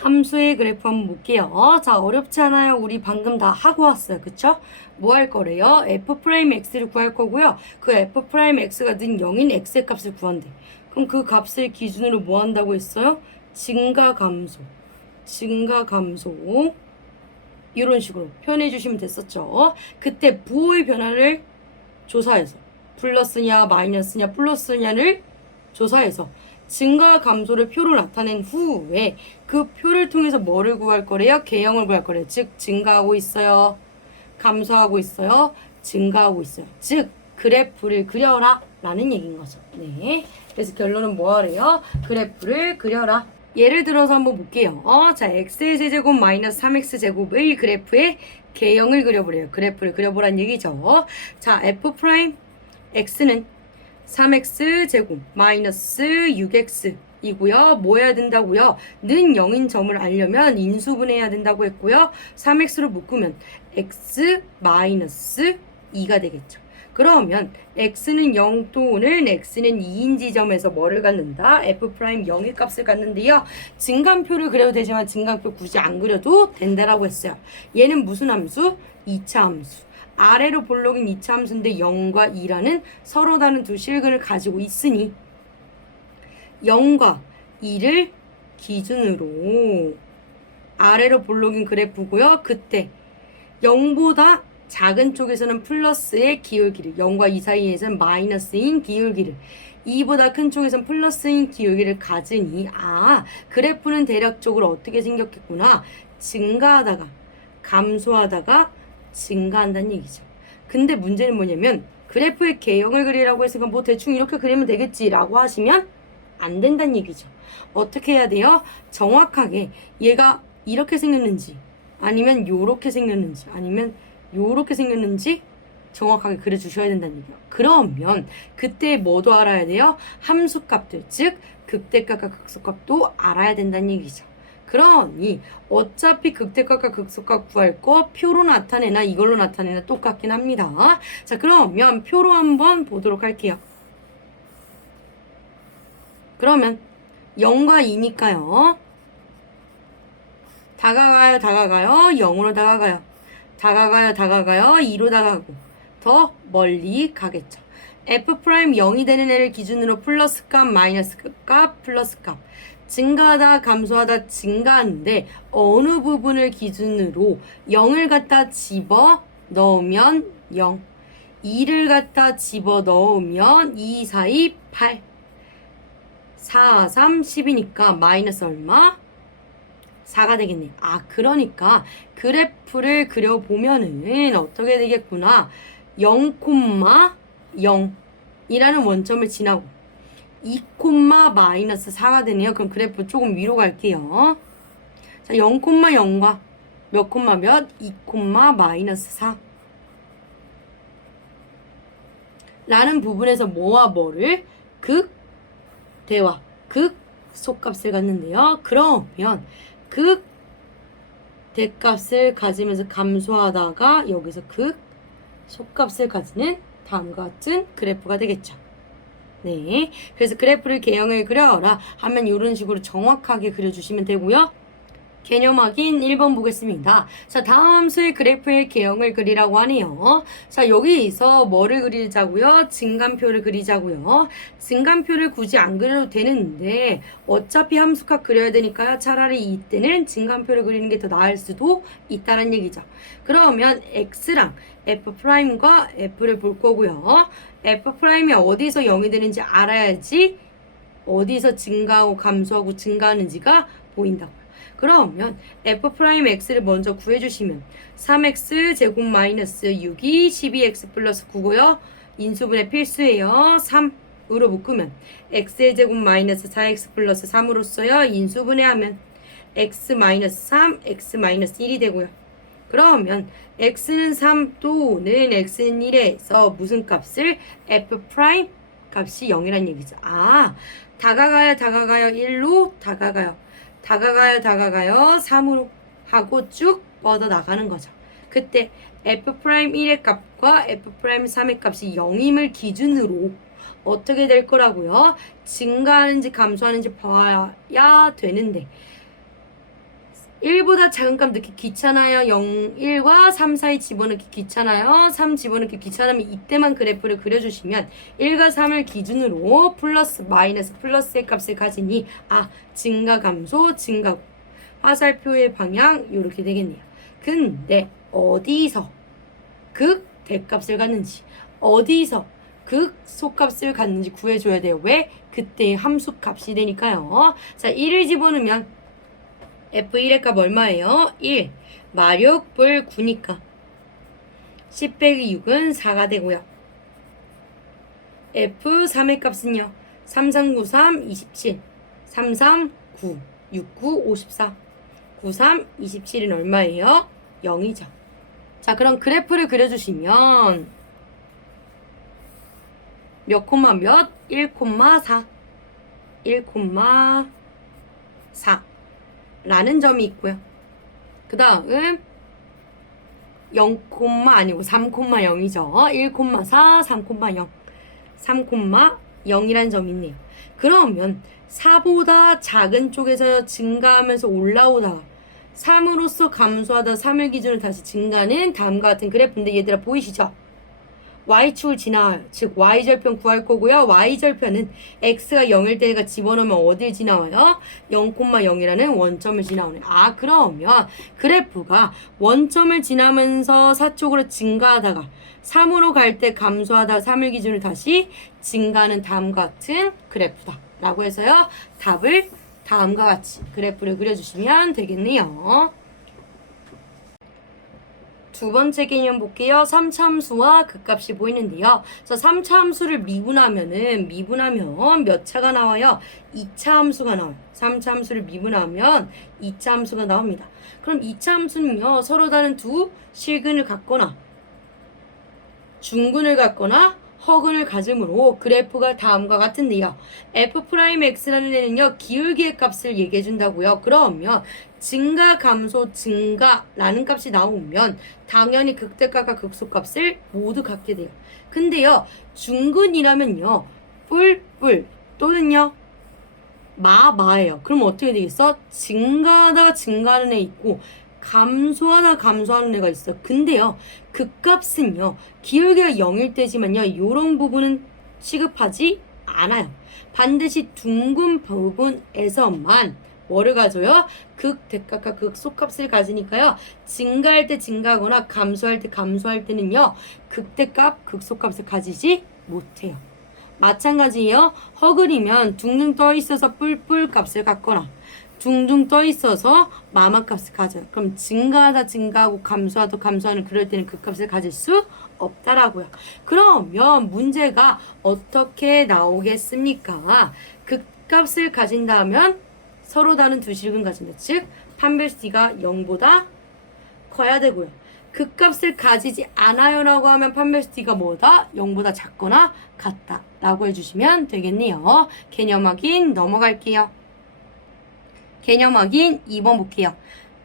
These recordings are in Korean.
함수의 그래프 한번 볼게요. 자, 어렵지 않아요. 우리 방금 다 하고 왔어요. 그쵸? 뭐 할 거래요? f'x를 구할 거고요. 그 f'x가 는 0인 x의 값을 구한대. 그럼 그 값을 기준으로 뭐 한다고 했어요? 증가 감소. 증가 감소. 이런 식으로 표현해 주시면 됐었죠. 그때 부호의 변화를 조사해서 플러스냐 마이너스냐 플러스냐를 조사해서 증가와 감소를 표로 나타낸 후에 그 표를 통해서 뭐를 구할 거래요? 개형을 구할 거래요. 즉 증가하고 있어요. 감소하고 있어요. 증가하고 있어요. 즉 그래프를 그려라 라는 얘기인 거죠. 네. 그래서 결론은 뭐 하래요? 그래프를 그려라. 예를 들어서 한번 볼게요. 자, x의 세제곱 마이너스 3x 제곱의 그래프의 개형을 그려보래요. 그래프를 그려보란 얘기죠. 자, f 프라임 x는 3x 제곱 마이너스 6x 이고요. 뭐 해야 된다고요? 는 0인 점을 알려면 인수분해해야 된다고 했고요. 3x로 묶으면 x 마이너스 2가 되겠죠. 그러면 x는 0 또는 x는 2인 지점에서 뭐를 갖는다? f 프라임 0의 값을 갖는데요. 증간표를 그려도 되지만 증간표 굳이 안 그려도 된다라고 했어요. 얘는 무슨 함수? 2차 함수. 아래로 볼록인 2차 함수인데 0과 2라는 서로 다른 두 실근을 가지고 있으니 0과 2를 기준으로 아래로 볼록인 그래프고요. 그때 0보다 작은 쪽에서는 플러스의 기울기를 0과 2 사이에서는 마이너스인 기울기를 2보다 큰 쪽에서는 플러스인 기울기를 가지니 그래프는 대략적으로 어떻게 생겼겠구나. 증가하다가 감소하다가 증가한다는 얘기죠. 근데 문제는 뭐냐면 그래프의 개형을 그리라고 했으니까 뭐 대충 이렇게 그리면 되겠지 라고 하시면 안 된다는 얘기죠. 어떻게 해야 돼요? 정확하게 얘가 이렇게 생겼는지 아니면 요렇게 생겼는지 아니면 요렇게 생겼는지 정확하게 그려주셔야 된다는 얘기예요. 그러면 그때 뭐도 알아야 돼요? 함수값들 즉 극대값과 극소값도 알아야 된다는 얘기죠. 그러니 어차피 극대값과 극소값 구할 거 표로 나타내나 이걸로 나타내나 똑같긴 합니다. 자, 그러면 표로 한번 보도록 할게요. 그러면 0과 2니까요. 다가가요, 다가가요. 0으로 다가가요. 다가가요, 다가가요. 2로 다가가고 더 멀리 가겠죠. f'0이 되는 애를 기준으로 플러스 값, 마이너스 값, 플러스 값. 증가하다, 감소하다, 증가하는데 어느 부분을 기준으로 0을 갖다 집어 넣으면 0, 2를 갖다 집어 넣으면 2, 4, 2, 8, 4, 3, 10이니까 마이너스 얼마? 4가 되겠네. 그러니까 그래프를 그려보면은 어떻게 되겠구나. 0,0이라는 원점을 지나고 2, 마이너스 4가 되네요. 그럼 그래프 조금 위로 갈게요. 자, 0,0과 몇 콤마 몇? 2, 마이너스 4 라는 부분에서 뭐와 뭐를? 극대와 극소값을 갖는데요. 그러면 극대값을 가지면서 감소하다가 여기서 극소값을 가지는 다음과 같은 그래프가 되겠죠. 네, 그래서 그래프를 개형을 그려라 하면 이런 식으로 정확하게 그려주시면 되고요. 개념 확인 1번 보겠습니다. 자, 다음 수의 그래프의 개형을 그리라고 하네요. 자, 여기서 뭐를 그리자고요? 증간표를 그리자고요. 증간표를 굳이 안 그려도 되는데 어차피 함수값 그려야 되니까요. 차라리 이때는 증간표를 그리는 게 더 나을 수도 있다는 얘기죠. 그러면 x랑 f'과 f를 볼 거고요. f'이 어디서 0이 되는지 알아야지 어디서 증가하고 감소하고 증가하는지가 보인다고. 그러면 f'x를 먼저 구해주시면 3x 제곱 마이너스 6이 12x 플러스 9고요. 인수분해 필수예요. 3으로 묶으면 x의 제곱 마이너스 4x 플러스 3으로써요. 인수분해하면 x 마이너스 3, x 마이너스 1이 되고요. 그러면 x는 3 또는 x는 1에서 무슨 값을? f 프라임 값이 0이란 얘기죠. 다가가요, 다가가요. 1로 다가가요. 다가가요, 다가가요. 3으로 하고 쭉 뻗어 나가는 거죠. 그때 f'1의 값과 f'3의 값이 0임을 기준으로 어떻게 될 거라고요? 증가하는지 감소하는지 봐야 되는데 1보다 작은 값 넣기 귀찮아요. 0, 1과 3 사이 집어넣기 귀찮아요. 3 집어넣기 귀찮으면 이때만 그래프를 그려주시면 1과 3을 기준으로 플러스 마이너스 플러스의 값을 가지니 증가 감소 증가 화살표의 방향 이렇게 되겠네요. 근데 어디서 극 대값을 갖는지 어디서 극 소값을 갖는지 구해줘야 돼요. 왜? 그때의 함수 값이 되니까요. 자, 1을 집어넣으면 F1의 값 얼마예요? 1. 마력 불 9니까 10 빼기 6은 4가 되고요. F3의 값은요. 3393 27 339 69 54 93 27은 얼마예요? 0이죠. 자, 그럼 그래프를 그려주시면 몇 콤마 몇? 1,4 1,4 라는 점이 있고요. 그 다음 0, 아니고 3,0이죠. 1,4 3,0 3,0이라는 점이 있네요. 그러면 4보다 작은 쪽에서 증가하면서 올라오다가 3으로서 감소하다 3을 기준으로 다시 증가하는 다음과 같은 그래프인데 얘들아 보이시죠? y축을 지나와요. 즉 y절편 구할 거고요. y절편은 x가 0일 때가 집어넣으면 어딜 지나와요? 0,0이라는 원점을 지나오네. 그러면 그래프가 원점을 지나면서 4쪽으로 증가하다가 3으로 갈 때 감소하다 3을 기준으로 다시 증가하는 다음과 같은 그래프다 라고 해서요. 답을 다음과 같이 그래프를 그려주시면 되겠네요. 두 번째 개념 볼게요. 3차함수와 극값이 보이는데요. 그래서 3차함수를 미분하면 몇 차가 나와요? 2차함수가 나와요. 3차함수를 미분하면 2차함수가 나옵니다. 그럼 2차함수는요. 서로 다른 두 실근을 갖거나 중근을 갖거나 허근을 가지므로 그래프가 다음과 같은데요. F'X라는 애는요. 기울기의 값을 얘기해 준다고요. 그러면 증가, 감소, 증가라는 값이 나오면 당연히 극대값과 극소값을 모두 갖게 돼요. 근데요. 중근이라면요. 뿔뿔 또는요. 마예요. 그럼 어떻게 되겠어? 증가하다 증가하는 애 있고 감소하다 감소하는 애가 있어. 근데요. 극값은요. 기울기가 0일 때지만요. 요런 부분은 취급하지 않아요. 반드시 둥근 부분에서만 뭐를 가져요? 극대값과 극소값을 가지니까요. 증가할 때 증가하거나 감소할 때 감소할 때는요. 극대값, 극소값을 가지지 못해요. 마찬가지예요. 허근이면 둥둥 떠 있어서 뿔뿔 값을 갖거나 둥둥 떠 있어서 마마 값을 가져요. 그럼 증가하다 증가하고 감소하다 감소하는 그럴 때는 그 값을 가질 수 없다라고요. 그러면 문제가 어떻게 나오겠습니까? 그 값을 가진다면 서로 다른 두 실근 가진다. 즉 판별시가 0보다 커야 되고요. 그 값을 가지지 않아요라고 하면 판별시가 뭐다? 0보다 작거나 같다 라고 해주시면 되겠네요. 개념 확인 넘어갈게요. 개념 확인 2번 볼게요.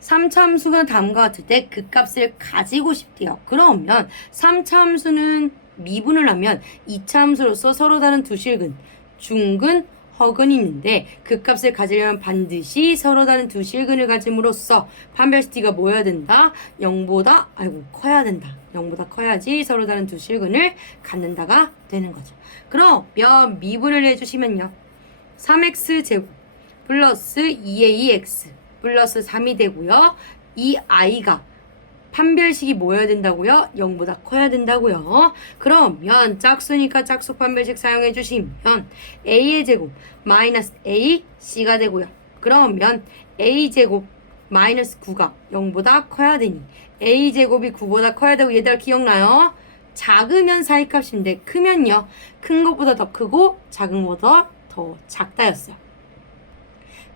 3차함수가 다음과 같을 때 그 값을 가지고 싶대요. 그러면 3차함수는 미분을 하면 2차함수로서 서로 다른 두 실근, 중근, 허근이 있는데 그 값을 가지려면 반드시 서로 다른 두 실근을 가짐으로써 판별시티가 뭐여야 된다? 0보다 커야 된다. 0보다 커야지 서로 다른 두 실근을 갖는다가 되는 거죠. 그러면 미분을 해주시면요. 3x제곱 플러스 2ax 플러스 3이 되고요. 이 i가 판별식이 뭐여야 된다고요? 0보다 커야 된다고요. 그러면 짝수니까 짝수 판별식 사용해 주시면 a의 제곱 마이너스 ac가 되고요. 그러면 a제곱 마이너스 9가 0보다 커야 되니 a제곱이 9보다 커야 되고 얘들아 기억나요? 작으면 사이값인데 크면요. 큰 것보다 더 크고 작은 것보다 더 작다였어요.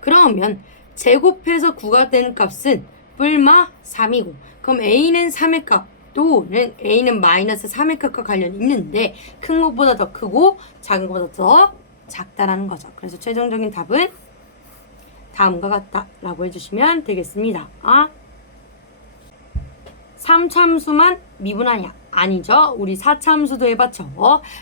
그러면 제곱해서 9가 되는 값은 뿔마 3이고 그럼 a는 3의 값 또는 a는 마이너스 3의 값과 관련이 있는데 큰 것보다 더 크고 작은 것보다 더 작다라는 거죠. 그래서 최종적인 답은 다음과 같다라고 해주시면 되겠습니다. 3참수만 미분하냐 아니죠. 우리 4차 함수도 해봤죠.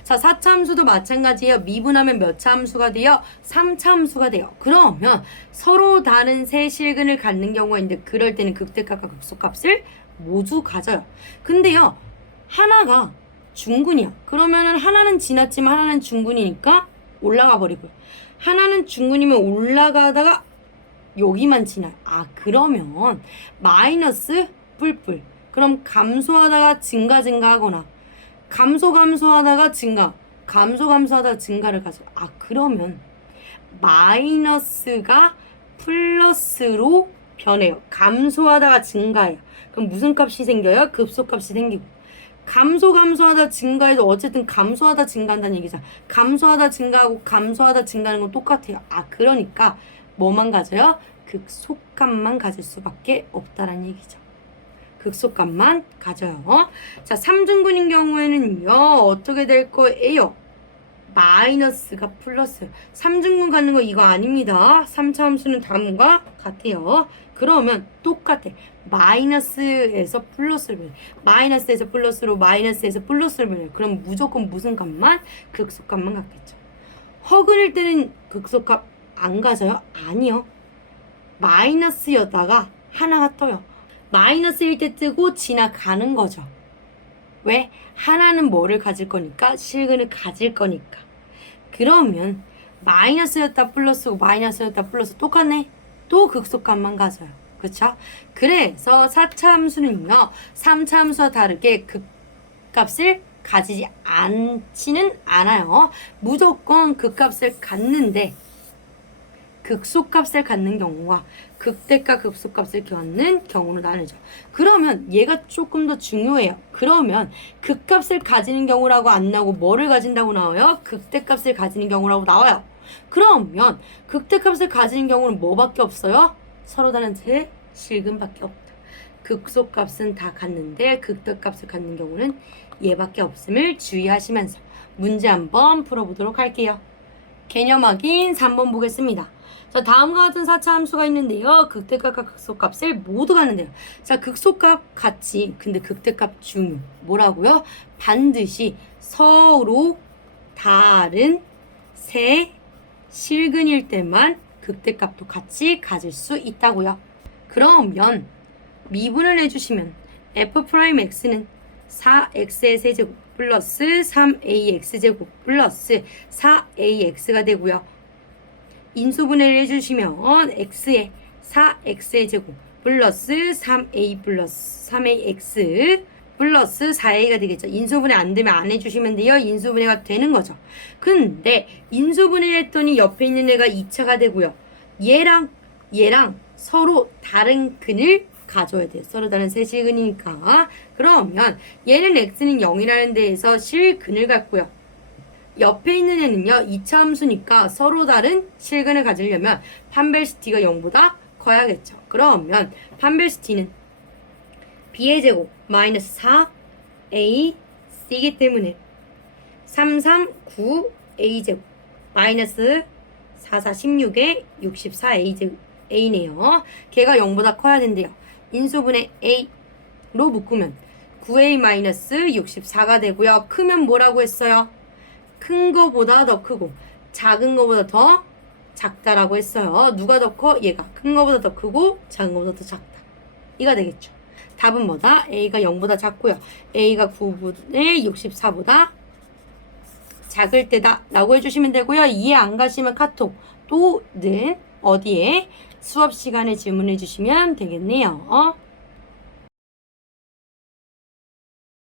자, 4차 함수도 마찬가지예요. 미분하면 몇 차 함수가 돼요? 3차 함수가 돼요. 그러면 서로 다른 세 실근을 갖는 경우가 있는데 그럴 때는 극대값과 극소값을 모두 가져요. 근데요. 하나가 중근이야. 그러면은 하나는 지났지만 하나는 중근이니까 올라가 버리고요. 하나는 중근이면 올라가다가 여기만 지나요. 아, 그러면 마이너스 뿔뿔. 그럼 감소하다가 증가하거나 감소하다가 감소하다가 증가를 가져. 아, 그러면 마이너스가 플러스로 변해요. 감소하다가 증가해요. 그럼 무슨 값이 생겨요? 급소값이 생기고. 감소하다 증가해도 어쨌든 감소하다 증가한다는 얘기잖아. 감소하다 증가하고 감소하다 증가하는 건 똑같아요. 아, 그러니까 뭐만 가져요? 극소값만 가질 수밖에 없다라는 얘기죠. 극소값만 가져요. 자, 3중근인 경우에는요. 어떻게 될 거예요? 마이너스가 플러스. 3중근 갖는 거 이거 아닙니다. 3차 함수는 다음과 같아요. 그러면 똑같아. 마이너스에서 플러스를 변해. 마이너스에서 플러스로 마이너스에서 플러스를 변해. 그럼 무조건 무슨 값만? 극소값만 갖겠죠. 허근일 때는 극소값 안 가져요? 아니요. 마이너스였다가 하나가 떠요. 마이너스일 때 뜨고 지나가는 거죠. 왜? 하나는 뭐를 가질 거니까? 실근을 가질 거니까. 그러면 마이너스였다 플러스고 마이너스였다 플러스 똑같네? 또 극소값만 가져요. 그쵸? 그래서 4차 함수는요. 3차 함수와 다르게 극값을 가지지 않지는 않아요. 무조건 극값을 갖는데 극소값을 갖는 경우와 극대값 극소값을 갖는 경우로 나누죠. 그러면 얘가 조금 더 중요해요. 그러면 극값을 가지는 경우라고 안 나오고 뭐를 가진다고 나와요? 극대값을 가지는 경우라고 나와요. 그러면 극대값을 가지는 경우는 뭐밖에 없어요? 서로 다른 세 실근밖에 없다. 극소값은 다 갖는데 극대값을 갖는 경우는 얘밖에 없음을 주의하시면서 문제 한번 풀어보도록 할게요. 개념 확인 3번 보겠습니다. 자, 다음과 같은 4차 함수가 있는데요. 극대값과 극소값을 모두 갖는데요. 자, 극소값 같이 근데 극대값 중요. 뭐라고요? 반드시 서로 다른 세 실근일 때만 극대값도 같이 가질 수 있다고요. 그러면 미분을 해주시면 f'x는 4x의 세제곱 플러스 3ax제곱 플러스 4ax가 되고요. 인수분해를 해주시면 x에 4x의 제곱 플러스 3a 플러스 3ax 플러스 4a가 되겠죠. 인수분해 안 되면 안 해주시면 돼요. 인수분해가 되는 거죠. 근데 인수분해 했더니 옆에 있는 애가 2차가 되고요. 얘랑 서로 다른 근을 가져야 돼요. 서로 다른 세실근이니까. 그러면 얘는 x는 0이라는 데에서 실근을 갖고요. 옆에 있는 애는요. 2차 함수니까 서로 다른 실근을 가지려면 판별시 t가 0보다 커야겠죠. 그러면 판별시 t는 b의 제곱 마이너스 4a c이기 때문에 3, 3, 9 a 제곱 마이너스 4, 4, 16에 64a 제곱 a네요. 걔가 0보다 커야 된대요. 인수분해 a로 묶으면 9a 마이너스 64가 되고요. 크면 뭐라고 했어요? 큰 거보다 더 크고 작은 거보다 더 작다라고 했어요. 누가 더 커? 얘가. 큰 거보다 더 크고 작은 거보다 더 작다. 이가 되겠죠. 답은 뭐다? a가 0보다 작고요. a가 9분의 64보다 작을 때다 라고 해주시면 되고요. 이해 안 가시면 카톡 또는 어디에 수업 시간에 질문해 주시면 되겠네요.